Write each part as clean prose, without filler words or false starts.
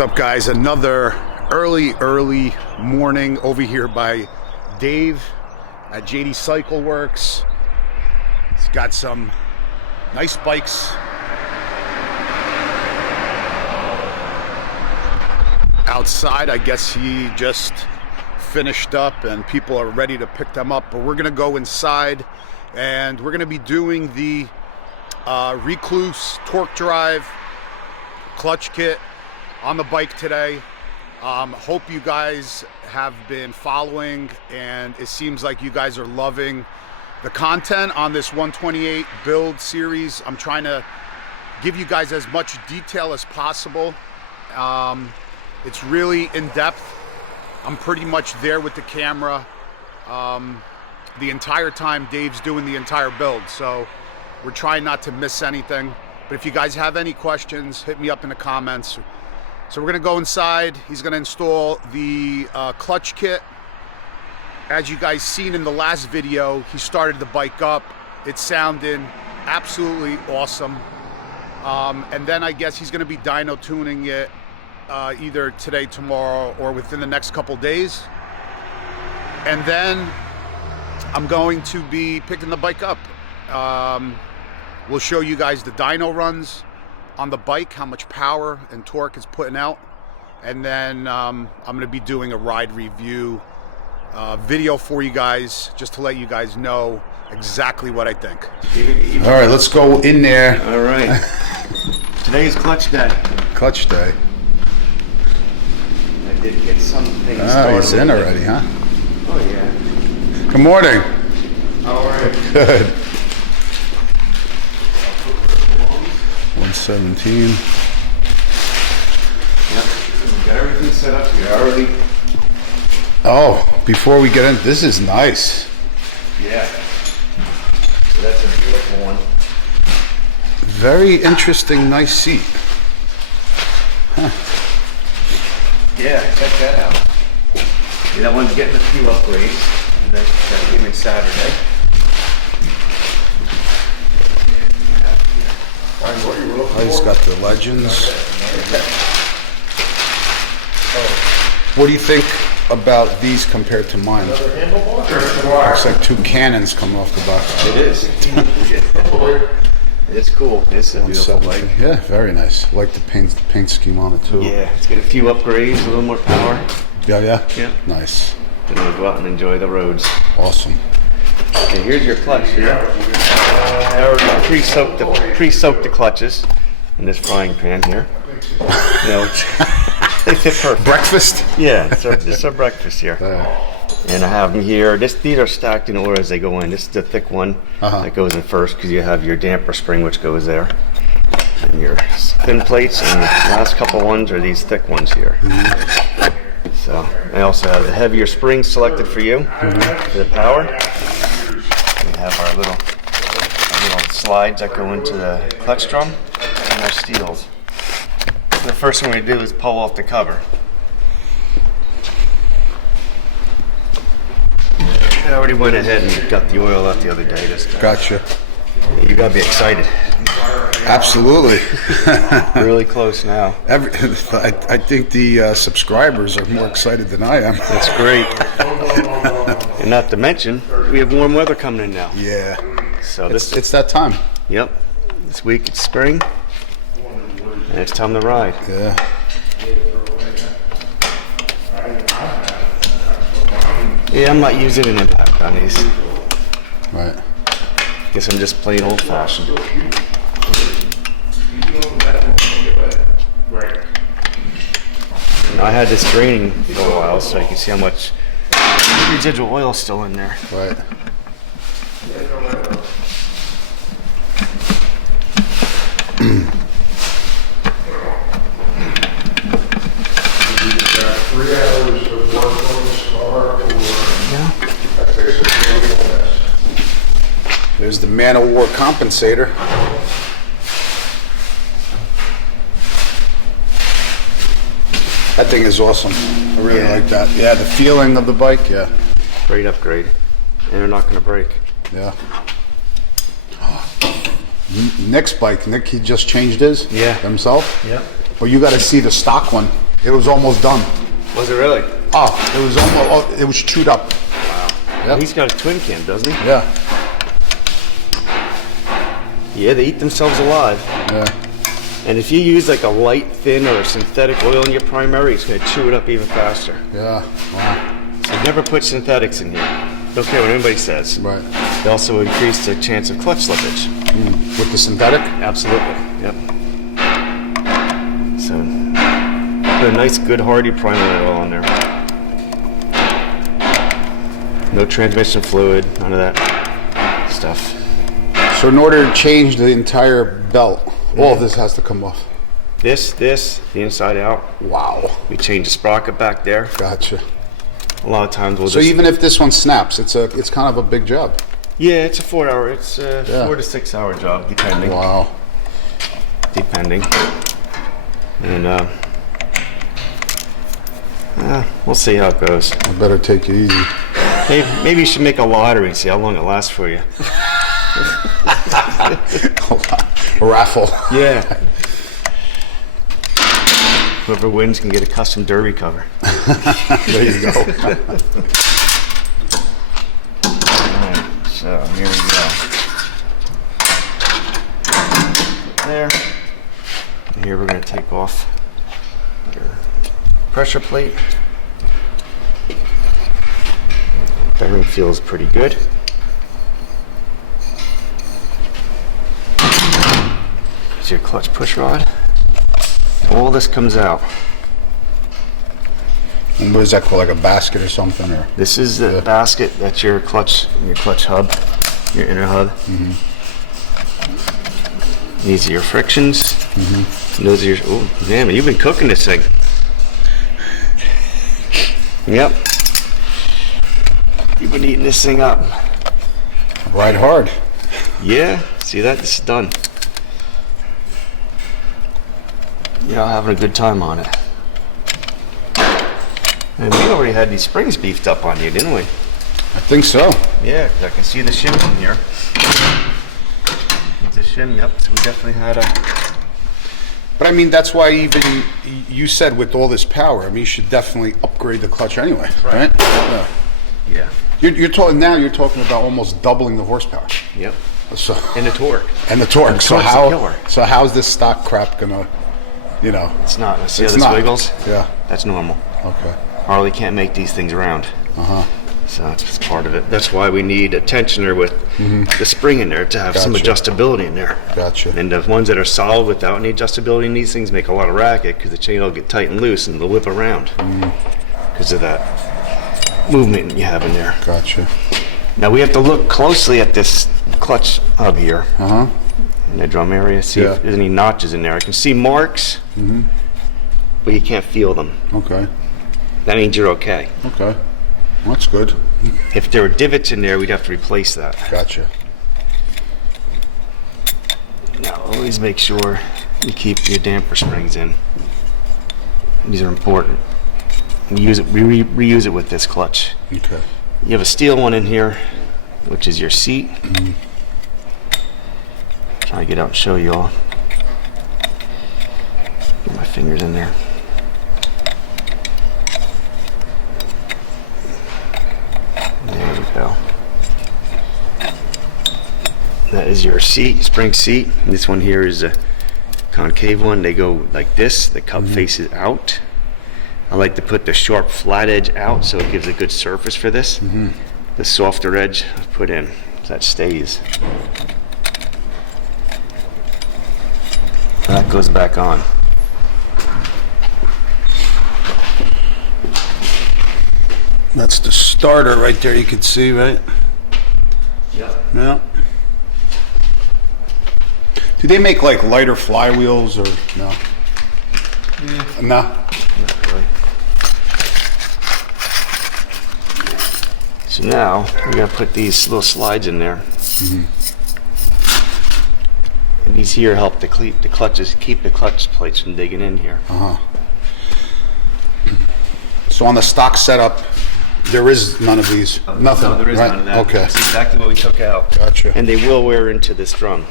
What's up, guys? Another early morning over here by Dave at JD Cycle Works. He's got some nice bikes outside. I guess he just finished up and people are ready to pick them up, but we're gonna go inside and we're gonna be doing the Rekluse torque drive clutch kit on the bike today. Hope you guys have been following, and it seems like you guys are loving the content on this 128 build series. I'm trying to give you guys as much detail as possible. It's really in depth. I'm pretty much there with the camera the entire time Dave's doing the entire build, so we're trying not to miss anything. But if you guys have any questions, hit me up in the comments. So we're gonna go inside. He's gonna install the clutch kit. As you guys seen in the last video, he started the bike up. It's sounding absolutely awesome. And then I guess he's gonna be dyno tuning it either today, tomorrow, or within the next couple days. And then I'm going to be picking the bike up. We'll show you guys the dyno runs on the bike, how much power and torque it's putting out. And then I'm gonna be doing a ride review video for you guys, just to let you guys know exactly what I think. All right, let's go in there. All right. Today is clutch day. Clutch day. I did get some things started. He's in already, huh? Oh, yeah. Good morning. All right. Good. 117. Yep. We got everything set up here already. Oh, before we get in, this is nice. Yeah. So that's a beautiful one. Very interesting, nice seat. Huh. Yeah, check that out. Yeah, that one's getting a few upgrades. And that came in Saturday. Oh, he's got the legends. What do you think about these compared to mine? Looks like two cannons coming off the box. It is. It's cool. It's a beautiful bike. Yeah, very nice. I like the paint scheme on it too. Yeah, it's got a few upgrades, a little more power. Yeah. Yeah. Nice. Then we'll go out and enjoy the roads. Awesome. Okay, here's your clutch here. I already pre-soaked the clutches in this frying pan here. You know, they fit perfect. Breakfast? Yeah, it's our breakfast here. And I have them here. These are stacked in order as they go in. This is the thick one that goes in first, because you have your damper spring which goes there. And your thin plates, and the last couple ones are these thick ones here. So I also have the heavier springs selected for you for the power. We have our little slides that go into the clutch drum, and our steels. The first thing we do is pull off the cover. I already went ahead and got the oil out the other day. This time. Gotcha. You gotta be excited. Absolutely. Really close now. I think the subscribers are more excited than I am. That's great. And not to mention, we have warm weather coming in now. Yeah. So it's that time. Yep. This week it's spring, and it's time to ride. Yeah. Yeah, I'm not using an impact on these. Right. Guess I'm just plain old-fashioned. Now, I had this draining for a while, so you can see how much residual oil is still in there. Right. There's the Man of War compensator. That thing is awesome. I really like that. Yeah, the feeling of the bike, yeah. Great upgrade. And they're not going to break. Yeah. Nick's bike. Nick, he just changed his? Yeah. Himself? Yep. Well, you got to see the stock one. It was almost done. Was it really? Oh, it was almost. Oh, it was chewed up. Wow. Yep. Well, he's got a twin cam, doesn't he? Yeah. Yeah, they eat themselves alive. Yeah. And if you use like a light, thin, or synthetic oil in your primary, it's going to chew it up even faster. Yeah. Wow. So never put synthetics in here. Don't care what anybody says. Right. They also increase the chance of clutch slippage. With the synthetic? Absolutely. Yep. So put a nice, good, hardy primary oil on there. No transmission fluid, none of that stuff. So in order to change the entire belt, all of this has to come off. This, the inside out. Wow. We change the sprocket back there. Gotcha. A lot of times we'll So just... even if this one snaps, it's kind of a big job. Yeah, it's a 4 hour, it's a 4 to 6 hour job, depending. Wow. Depending. And we'll see how it goes. I better take it easy. Maybe you should make a lottery and see how long it lasts for you. A raffle. Yeah. Whoever wins can get a custom derby cover. There you go. Alright, so here we go. There. And here we're going to take off your pressure plate. Bearing feels pretty good. Your clutch push rod. All this comes out. And what is that called, like a basket or something? Or This is the basket. That's your clutch hub, your inner hub. These are your frictions. And those are your. Oh, damn! You've been cooking this thing. Yep. You've been eating this thing up. ride hard. Yeah. See that? This is done. Yeah, having a good time on it. And we already had these springs beefed up on you, didn't we? I think so. Yeah, 'cause I can see the shims in here. It's a shim, yep. So we definitely had a... But I mean, that's why even you said with all this power, I mean, you should definitely upgrade the clutch anyway, right? Yeah. Yeah. You're talking now. You're talking about almost doubling the horsepower. Yep. So And the torque. and the torque. And the So torque's a how? killer. So how's this stock crap gonna? You know. It's not. See how It's this not. wiggles? Yeah. That's normal. Okay. Harley can't make these things round. Uh-huh. So that's part of it. That's why we need a tensioner with the spring in there to have some Gotcha. adjustability in there. Gotcha. And the ones that are solid without any adjustability in these things make a lot of racket because the chain will get tight and loose and they'll whip around because of that movement you have in there. Gotcha. Now we have to look closely at this clutch hub here Uh-huh. in the drum area, see Yeah. if there's any notches in there. I can see marks, but you can't feel them. Okay. That means you're okay. Okay. Well, that's good. If there were divots in there, we'd have to replace that. Gotcha. Now, always make sure you keep your damper springs in. These are important. We reuse it with this clutch. Okay. You have a steel one in here, which is your seat. Try to get out and show you all. Get my fingers in there. There we go. That is your seat, spring seat. This one here is a concave one. They go like this. The cup faces out. I like to put the sharp flat edge out so it gives a good surface for this. The softer edge I put in so that stays. That goes back on. That's the starter right there. You can see, right? Yeah. Yeah. Do they make like lighter flywheels or no? No. Not really. So now we're gonna put these little slides in there. And these here help keep the clutch plates from digging in here. So on the stock setup, there is none of these. Nothing. No, there is right? none of that. Okay. That's exactly what we took out. Gotcha. And they will wear into this drum.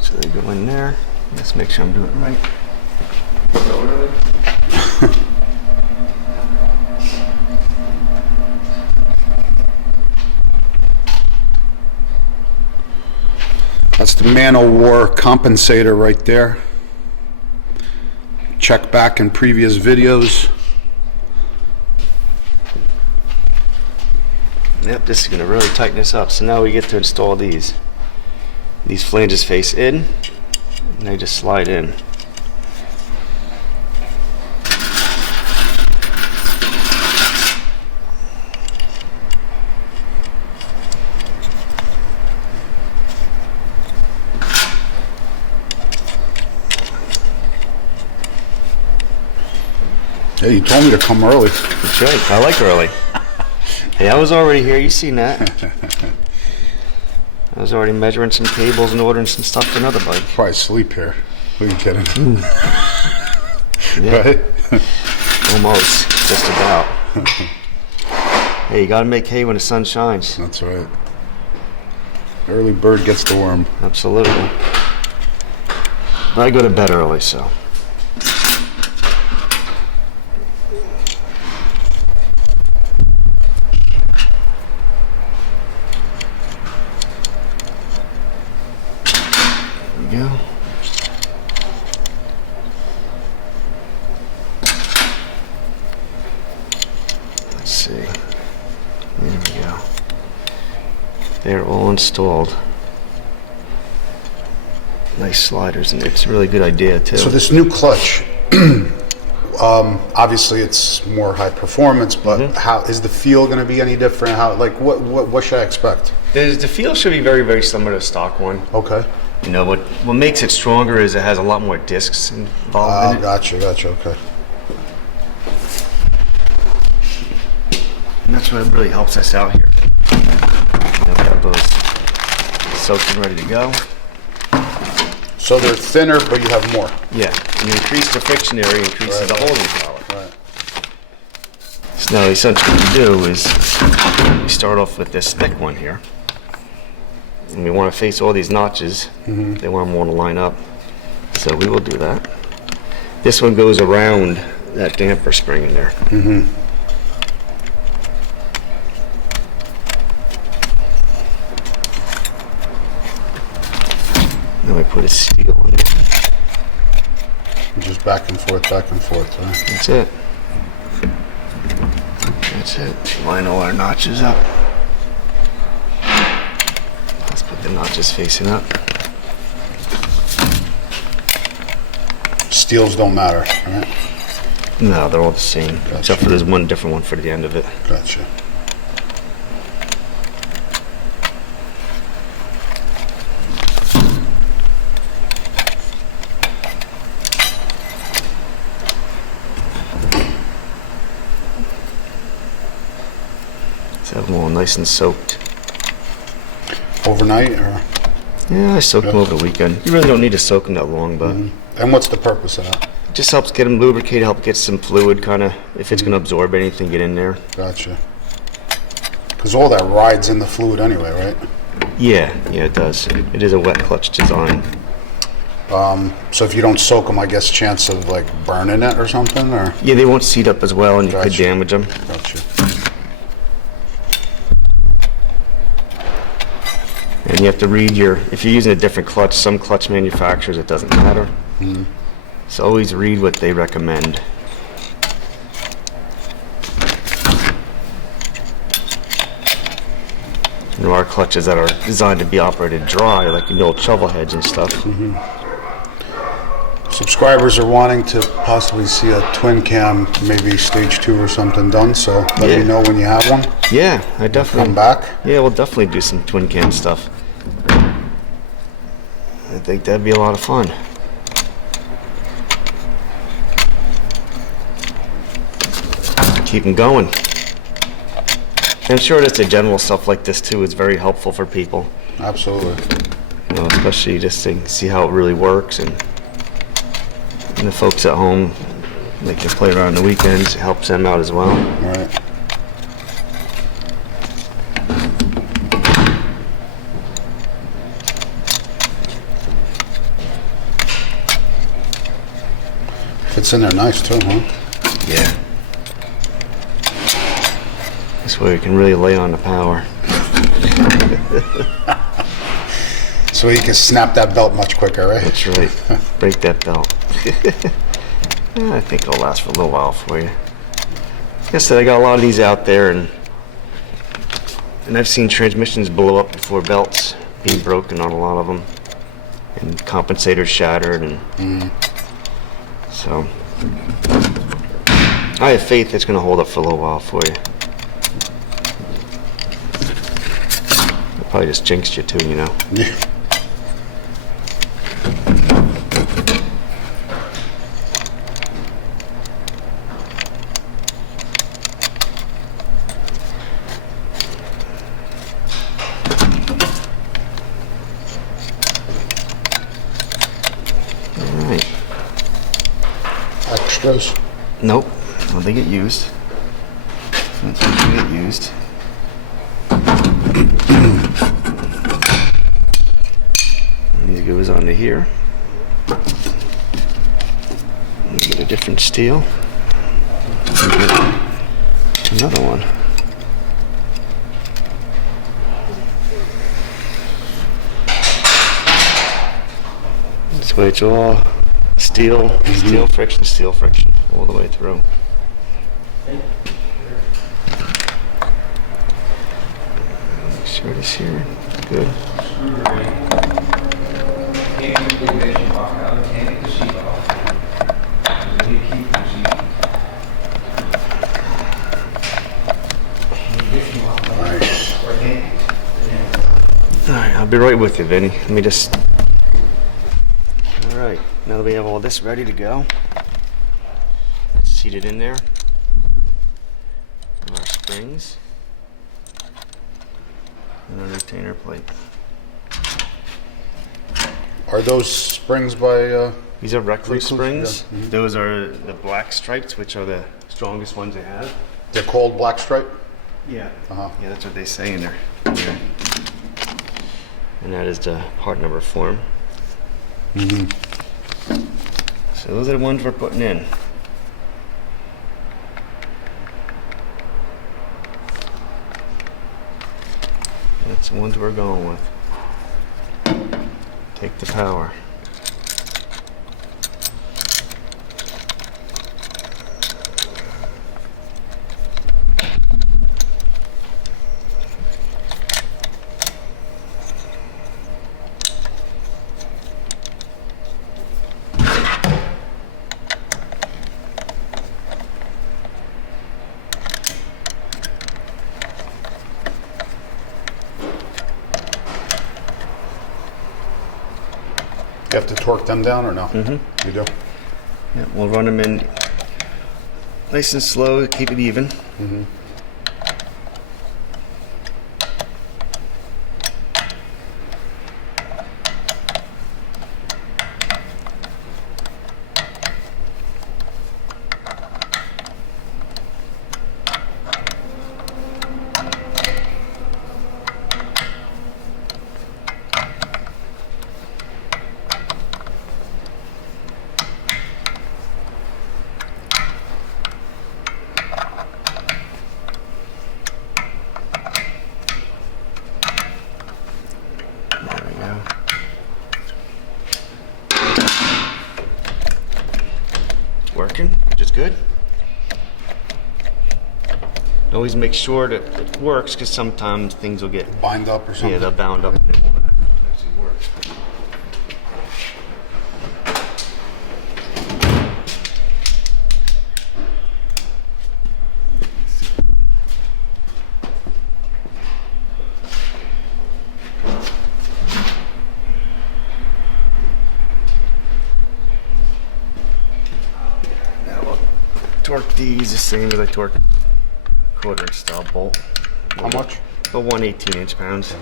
So they go in there. Let's make sure I'm doing it right. That's the man-o-war compensator right there. Check back in previous videos. Yep, this is going to really tighten this up. So now we get to install these. These flanges face in, and they just slide in. Hey, you told me to come early. That's right. I like early. Hey, I was already here. You seen that? I was already measuring some cables and ordering some stuff for another bike. Probably sleep here. Who are you kidding? Yeah. Right? Almost. Just about. Hey, you gotta make hay when the sun shines. That's right. Early bird gets the worm. Absolutely. But I go to bed early, so. Go. Let's see. There we go. They're all installed. Nice sliders, and it's a really good idea too. So this new clutch, obviously it's more high performance, but how is the feel going to be any different? How, like, what should I expect? The feel should be very, very similar to the stock one. Okay. You know, what makes it stronger is it has a lot more discs involved in it. Gotcha, okay. And that's what really helps us out here. You know, we have those soaked and ready to go. So they're thinner, but you have more. Yeah, and you increase the friction area, increases the holding power. Right. So now essentially what we do is we start off with this thick one here. And we want to face all these notches. They want them all to line up. So we will do that. This one goes around that damper spring in there. Then we put a steel in there. Just back and forth, right? That's it. That's it. Line all our notches up. Let's put the notches facing up. Steels don't matter, right? No, they're all the same, Gotcha. except for there's one different one for the end of it. Gotcha. So have them all nice and soaked. Overnight, or? Yeah, I soak them over the weekend. You really don't need to soak them that long, but And what's the purpose of that? it just helps get them lubricated, help get some fluid kind of, if it's going to absorb anything, get in there. Gotcha. Because all that rides in the fluid anyway, right? Yeah, it does. It is a wet clutch design. So if you don't soak them, I guess chance of like burning it or something, or? Yeah, they won't seat up as well, and you could Gotcha. damage them. Gotcha. And you have to read if you're using a different clutch, some clutch manufacturers, it doesn't matter. So always read what they recommend. There are clutches that are designed to be operated dry, like the old shovel heads and stuff. Subscribers are wanting to possibly see a twin cam, maybe stage 2 or something done, so let me know when you have one. Yeah, I definitely. Come back. Yeah, we'll definitely do some twin cam stuff. I think that'd be a lot of fun. Keep them going. I'm sure that the general stuff like this too is very helpful for people. Absolutely. You know, especially just to see how it really works, and the folks at home, they can play around the weekends. It helps them out as well. Right. Fits in there nice too, huh? Yeah. This way we can really lay on the power. So you can snap that belt much quicker, right? That's right. Break that belt. I think it'll last for a little while for you. Like I said, I got a lot of these out there, and I've seen transmissions blow up before belts being broken on a lot of them, and compensators shattered, and so I have faith it's going to hold up for a little while for you. It probably just jinxed you too, you know. Yeah. Alright. Extras. Nope. Well, they get used. That's what they get used. And these goes onto here. You get a different steel. You get another one. This way it's all steel friction all the way through. Make sure this here, good. Nice. Alright, I'll be right with you, Vinny. Let me just... Alright, now that we have all this ready to go, let's seat it in there. And our springs. And our retainer plate. Are those springs by, These are Rekluse Rekluse, springs. yeah. Those are the black stripes, which are the strongest ones they have. they're called black stripe? Yeah. Uh-huh. Yeah, that's what they say in there. Yeah. And that is the part number form. So those are the ones we're putting in. That's the ones we're going with. Take the power. You have to torque them down or no? You do? Yeah, we'll run them in nice and slow to keep it even. There we go. It's working, which is good. Always make sure that it works, because sometimes things will get, Bind up or something? yeah, they'll bound up and it won't actually work. Now we'll torque these the same as I torque quarter-inch style bolt. How much? The 1 18-inch pounds.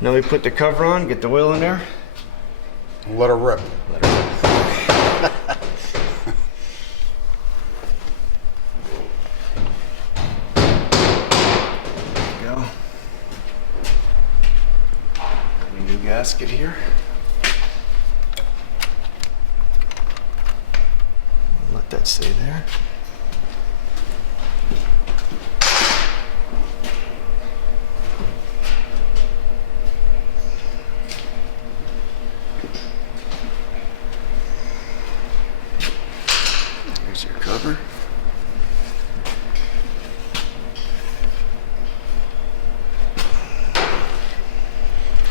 Now we put the cover on, get the oil in there. Let her rip. Let her There we go. gasket here. Let that stay there. Here's your cover.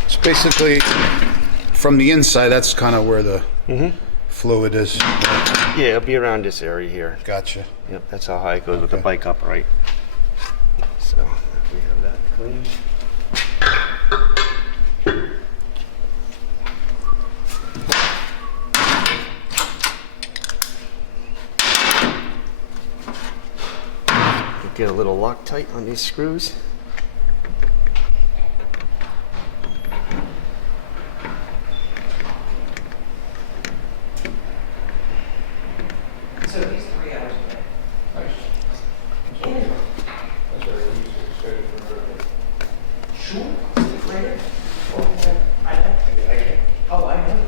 So basically, from the inside, that's kind of where the fluid is. Yeah, it'll be around this area here. Gotcha. Yep, that's how high it goes with the bike upright. So if we have that clean. Get a little Loctite on these screws. So he's 3 hours away. Sure. Right there. I know. Oh, I know.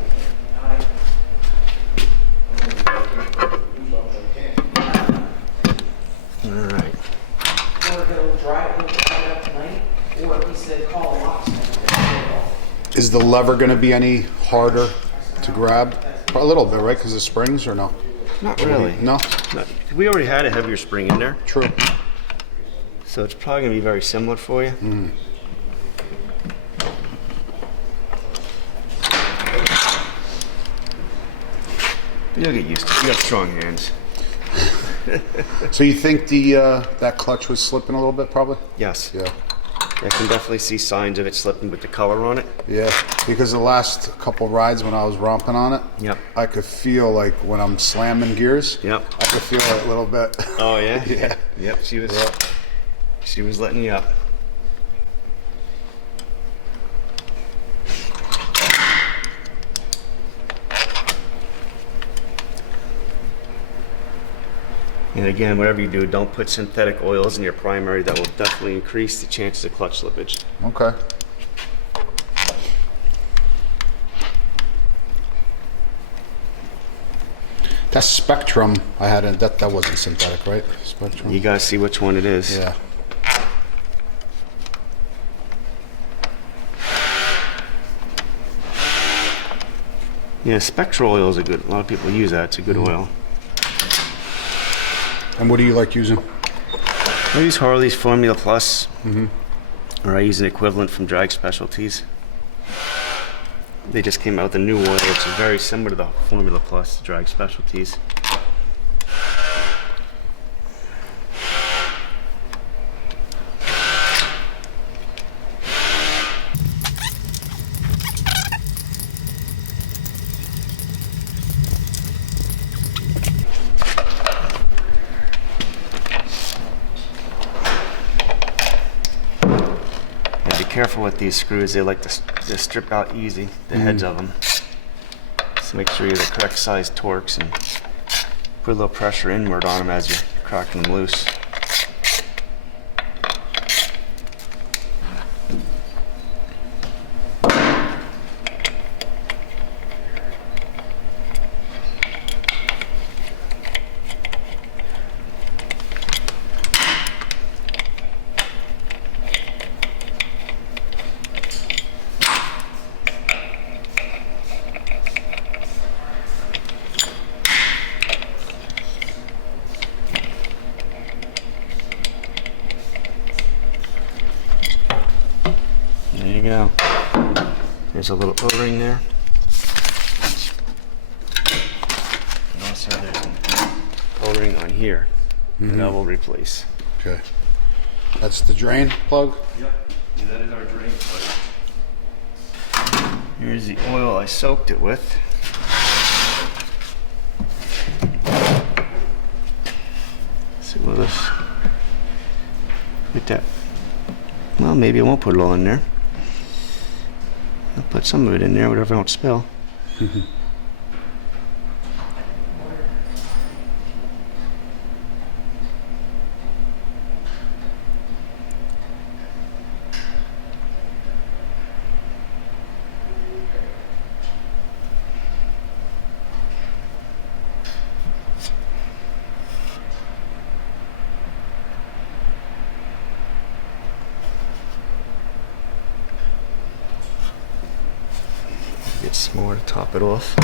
All right. Or he'll drive up tonight, or he said call a locksmith. Is the lever going to be any harder to grab? A little bit, right? Because of springs, or no? Not really. No? We already had a heavier spring in there, True. so it's probably gonna be very similar for you. You'll get used to it. You got strong hands. So you think the that clutch was slipping a little bit, probably? Yes. Yeah. I can definitely see signs of it slipping with the color on it. Yeah. Because the last couple rides when I was romping on it, Yep. I could feel like when I'm slamming gears, Yep. I could feel it a little bit. Oh yeah. Yeah. Yep. She was letting you up. And again, whatever you do, don't put synthetic oils in your primary. That will definitely increase the chances of clutch slippage. Okay. That Spectrum I had, that wasn't synthetic, right? Spectrum. You gotta see which one it is. Yeah. Yeah, spectral oil is a good. A lot of people use that. It's a good oil. And what do you like using? I use Harley's Formula Plus, or I use an equivalent from Drag Specialties. They just came out with a new oil, which is very similar to the Formula Plus Drag Specialties. Careful with these screws, they like to strip out easy, the heads of them. So make sure you have the correct size torques and put a little pressure inward on them as you're cracking them loose. There you go. There's a little O-ring there. And also there's an O-ring on here that I will replace. Okay. That's the drain plug? Yep, that is our drain plug. Here's the oil I soaked it with. See what this. Look at that. Well, maybe I won't put it all in there. I'll put some of it in there, whatever I don't spill. get some more to top it off.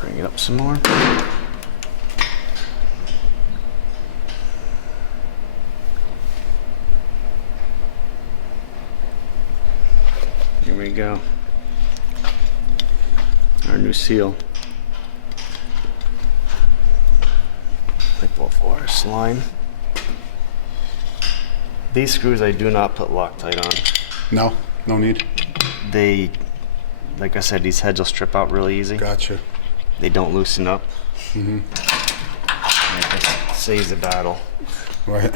Bring it up some more. Here we go. Our new seal. Like off wire slime. These screws I do not put Loctite on. No, no need. They, like I said, these heads will strip out really easy. Gotcha. They don't loosen up. Mm-hmm. It just saves the battle. Right.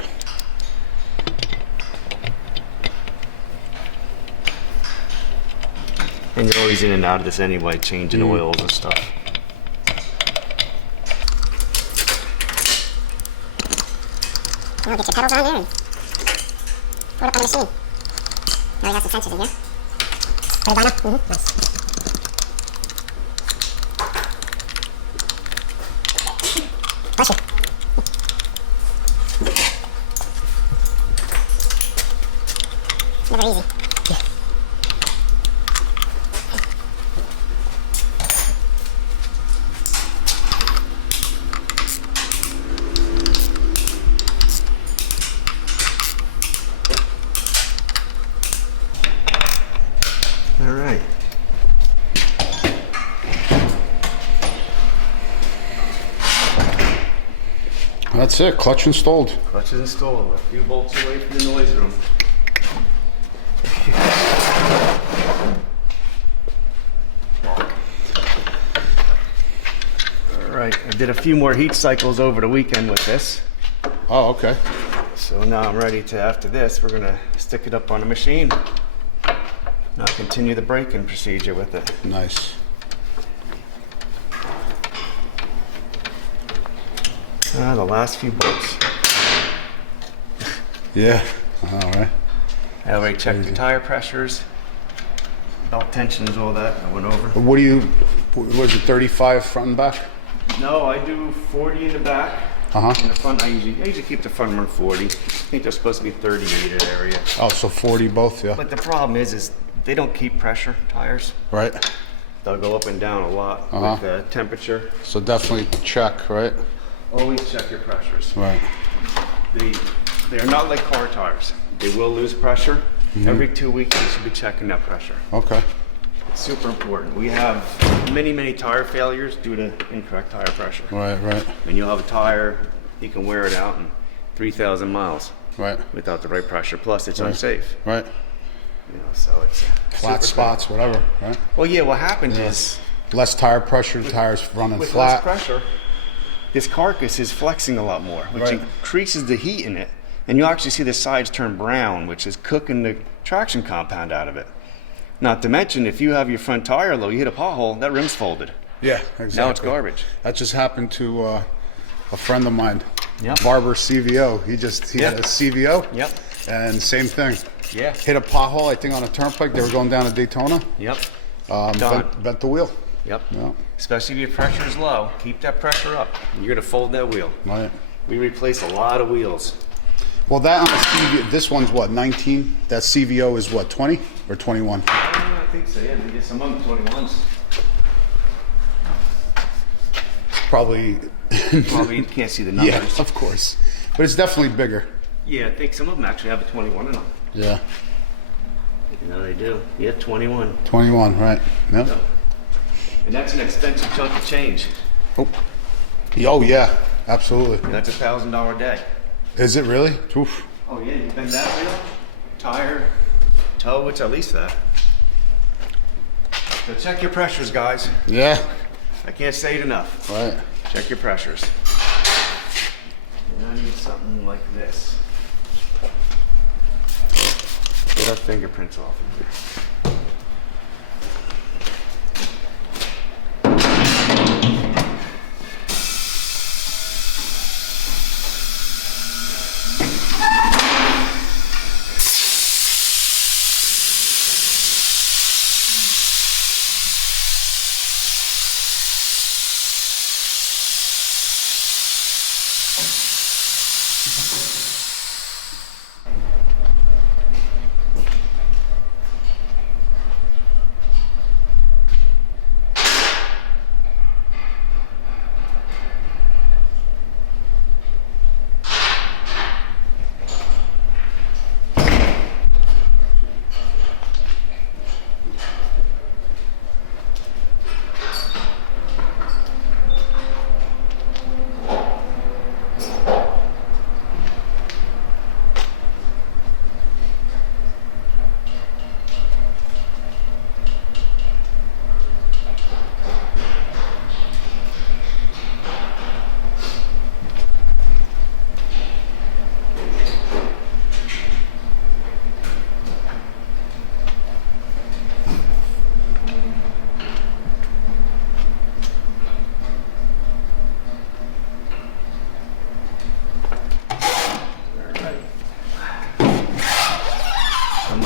And you're always in and out of this anyway, changing oils and stuff. Well, get your pedals on there and put it up on the machine. Now we have some sensors in here. Put it on up. Nice. Bless you. Never easy. All right. That's it. Clutch installed. Clutch is installed. A few bolts away from the noise room. All right. I did a few more heat cycles over the weekend with this. Oh, okay. So now I'm ready to, after this, we're gonna stick it up on the machine. Now continue the braking procedure with it. Nice. The last few bolts. Yeah. All right. I already checked the tire pressures, belt tensions, all that. I went over. What do you? Was it 35 front and back? No, I do 40 in the back. In the front, I usually keep the front one 40. I think they're supposed to be 38 in the area. Oh, so 40 both, yeah. But the problem is they don't keep pressure, tires. Right. They'll go up and down a lot with the temperature. So definitely check, right? Always check your pressures. Right. They are not like car tires. They will lose pressure. Every 2 weeks, you should be checking that pressure. Okay. It's super important. We have many tire failures due to incorrect tire pressure. Right, right. And you'll have a tire, you can wear it out in 3,000 miles. Right. Without the right pressure. Plus, it's unsafe. Right. You know, so it's Flat spots, whatever, right? Well, yeah. What happens is less tire pressure, tires running with flat. less pressure, this carcass is flexing a lot more, which Right. increases the heat in it, and you actually see the sides turn brown, which is cooking the traction compound out of it. Not to mention, if you have your front tire low, you hit a pothole, that rim's folded. Yeah, exactly. Now it's garbage. That just happened to a friend of mine, Yep. Barber CVO. He had a CVO. Yep. And same thing. Yeah. Hit a pothole, I think, on a turnpike. They were going down to Daytona. Yep. Done. Bent the wheel. Yep. Yeah. Especially if your pressure is low, keep that pressure up. You're gonna fold that wheel. Right. We replace a lot of wheels. Well, that on the CVO, this one's what, 19? That CVO is what, 20 or 21? I think so, yeah. We get some of them 21s. Probably. Probably you can't see the numbers. Yeah, of course. But it's definitely bigger. Yeah, I think some of them actually have a 21 in them. Yeah. You know they do. Yeah, 21. 21, right. Yep. Yep. And that's an expensive chunk of change. Oh, yeah, absolutely. And that's $1,000 a day. Is it really? Oof. Oh yeah, you bend that wheel, tire, toe, it's at least that. So check your pressures, guys. Yeah. I can't say it enough. Right. Check your pressures. And I need something like this. Get our fingerprints off of it.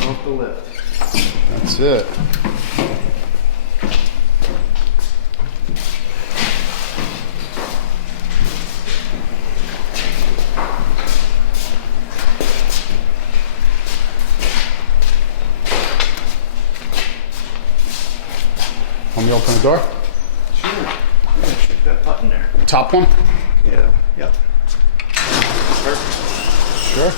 Off the lift. That's it. Want me to open the door? Sure. Yeah, stick that button there. Top one? Yeah. Yep. Perfect. Sure.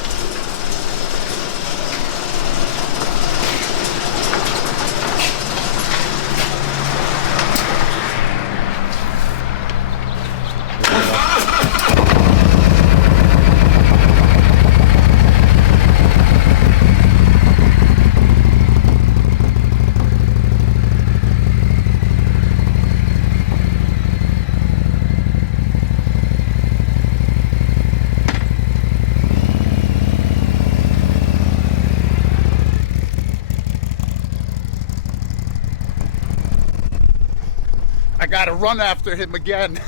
I gotta run after him again.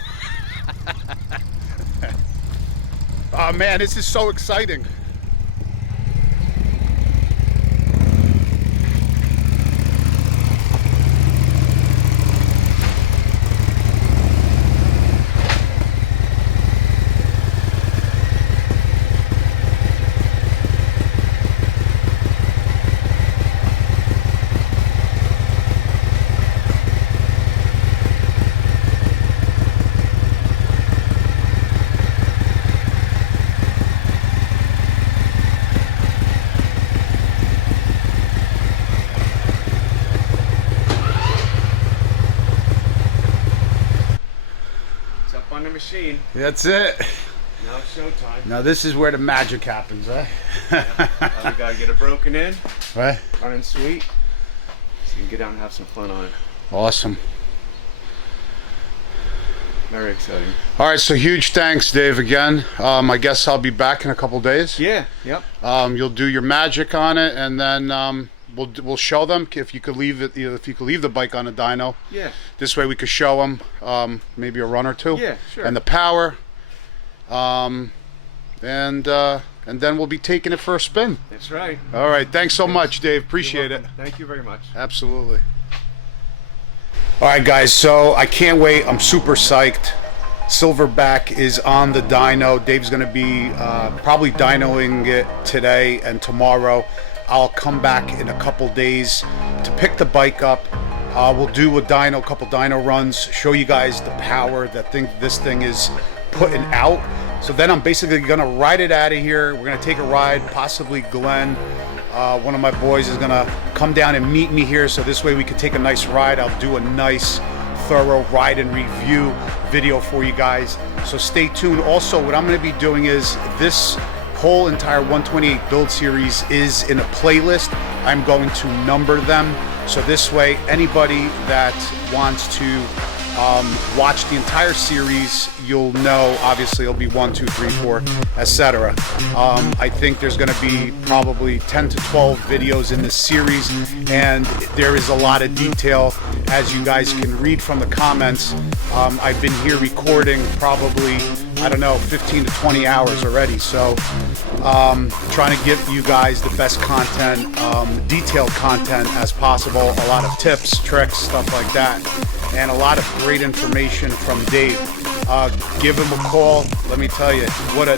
Oh man, this is so exciting. On the machine. That's it. Now it's showtime. Now this is where the magic happens, right? Now we gotta get it broken in, Right? running sweet, so you can get out and have some fun on it. Awesome. Very exciting. All right, so huge thanks, Dave, again. I guess I'll be back in a couple days. Yeah. Yep. You'll do your magic on it, and then we'll show them if you could leave it. If you could leave the bike on a dyno. Yeah. This way we could show them maybe a run or two. Yeah, sure. And the power. And then we'll be taking it for a spin. That's right. All right. Thanks so much, Dave. Appreciate it. Thank you very much. Absolutely. All right, guys. So I can't wait. I'm super psyched. Silverback is on the dyno. Dave's going to be probably dynoing it today and tomorrow. I'll come back in a couple days to pick the bike up. We'll do a couple dyno runs, show you guys the power that this thing is putting out. So then I'm basically gonna ride it out of here. We're gonna take a ride, possibly Glenn, one of my boys, is gonna come down and meet me here. So this way we can take a nice ride. I'll do a nice, thorough ride and review video for you guys. So stay tuned. Also, what I'm gonna be doing is this whole entire 128 build series is in a playlist. I'm going to number them, so this way anybody that wants to watch the entire series, you'll know, obviously it'll be 1, 2, 3, 4, etc. I think there's going to be probably 10 to 12 videos in this series, and there is a lot of detail, as you guys can read from the comments. I've been here recording probably, I don't know, 15 to 20 hours already, so trying to give you guys the best content, detailed content as possible, a lot of tips, tricks, stuff like that, and a lot of great information from Dave. Give him a call. Let me tell you,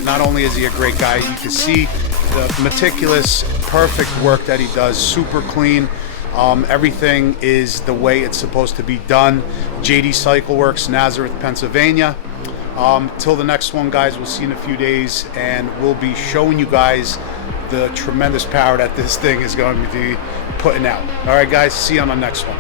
not only is he a great guy, you can see the meticulous, perfect work that he does, super clean. Everything is the way it's supposed to be done. JD Cycle Works, Nazareth, Pennsylvania. Till the next one, guys, we'll see you in a few days, and we'll be showing you guys the tremendous power that this thing is going to be putting out. All right, guys, see you on the next one.